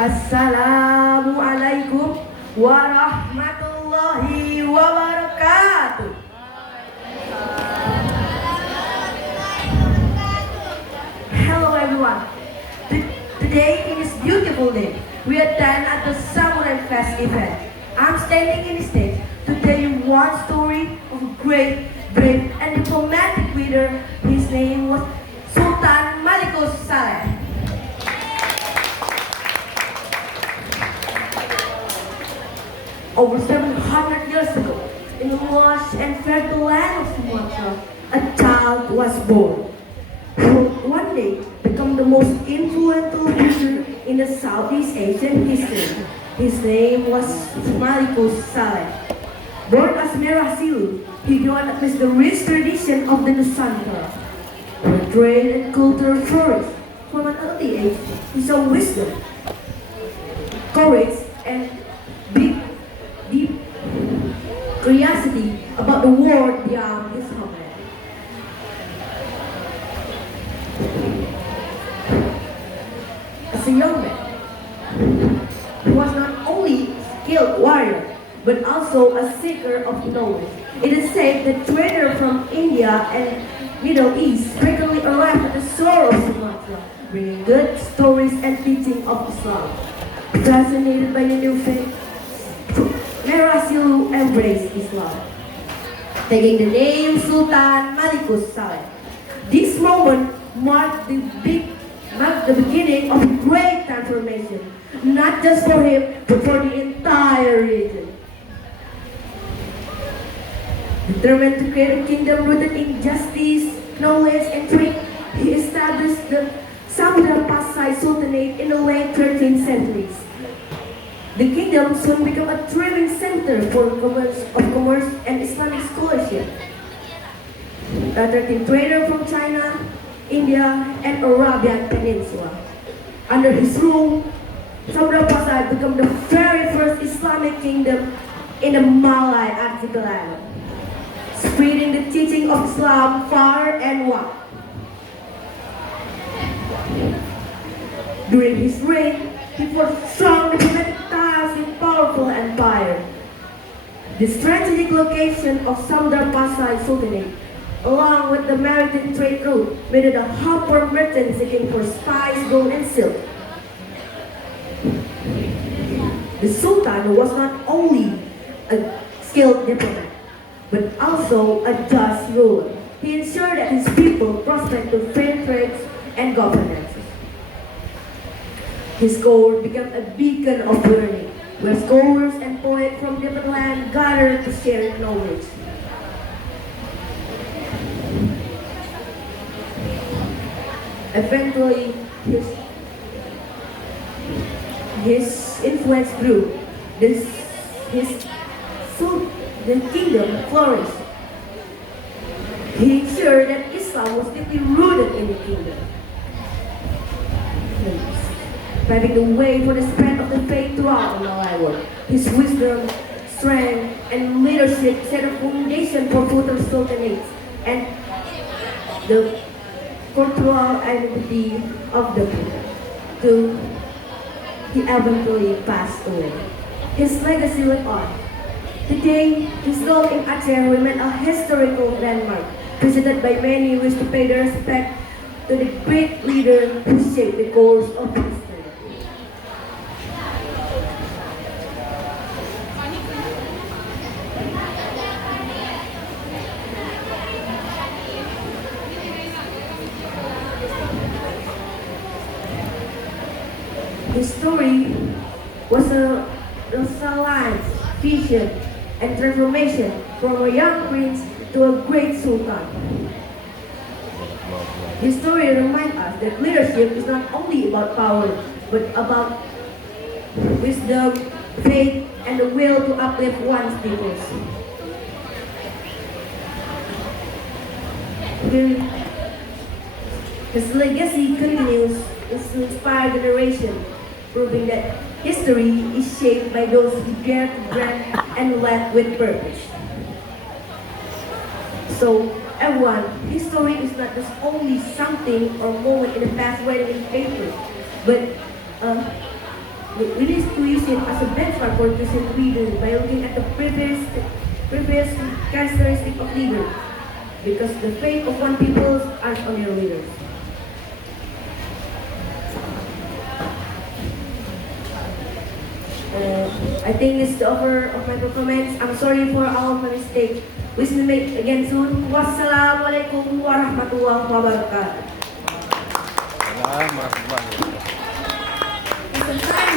Assalamualaikum warahmatullahi wabarakatuh. Hello everyone. Today in this beautiful day, we attend at the Samurai Fest event. I'm standing in the stage to tell you one story of a great, brave, and diplomatic leader. His name was Sultan Malikus Saleh. Over 700 years ago, in the lush and fertile land of Sumatra, a child was born who would one day become the most influential leader in the Southeast Asian history. His name was Malikus Saleh. Born as Merah Silu, he grew up amidst the rich tradition of the Nusantara, where trade and culture flourished. From an early age, he saw wisdom, courage, and deep curiosity about the world beyond his homeland. As a young man, he was not only a skilled warrior, but also a seeker of knowledge. It is said that traders from India and Middle East frequently arrived at the shore of Sumatra, bringing good stories and teaching of Islam. Fascinated by the new faith, Merah Silu embraced Islam, taking the name Sultan Malikus Saleh. This moment marked the beginning of a great transformation, not just for him, but for the entire region. Determined to create a kingdom rooted in justice, knowledge, and trade, he established the Samudra Pasai Sultanate in the late 13th centuries. The kingdom soon became a thriving center for commerce and Islamic scholarship, attracting traders from China, India, and Arabian Peninsula. Under his rule, Samudra Pasai became the very first Islamic kingdom in the Malay Archipelago, spreading the teaching of Islam far and wide. During his reign, he forged strong diplomatic ties with powerful empire. The strategic location of Samudra Pasai Sultanate, along with the maritime trade route, made it a hub for merchants seeking for spice, gold, and silk. The Sultan was not only a skilled diplomat, but also a just ruler. He ensured that his people prospered through fair trade and governance. His court became a beacon of learning, where scholars and poets from different lands gathered to share knowledge. Eventually, his influence grew. The kingdom flourished. He ensured that Islam was deeply rooted in the kingdom, paving the way for the spread of the faith throughout the Malay world. His wisdom, strength, and leadership set a foundation for future sultanates and the cultural identity of the kingdom, till he eventually passed away. His legacy went on. Today, his dome in Aceh remains a historical landmark, visited by many who wish to pay their respect to the great leader who shaped the course of history. His story was a resilient vision and transformation from a young prince to a great sultan. This story reminds us that leadership is not only about power, but about wisdom, faith, and the will to uplift one's people. His legacy continues to inspire generations, proving that history is shaped by those who dare to grant and led with purpose. So, everyone, history is not just only something or moment in the past written in paper, but we need to use it as a benchmark for Christian leaders by looking at the previous characteristic of leaders. Because the faith of one people aren't on your leaders. I think this is the offer of my comments. I'm sorry for all of my mistakes. We will meet again soon. Wassalamualaikum warahmatullahi wabarakatuh. Salamat.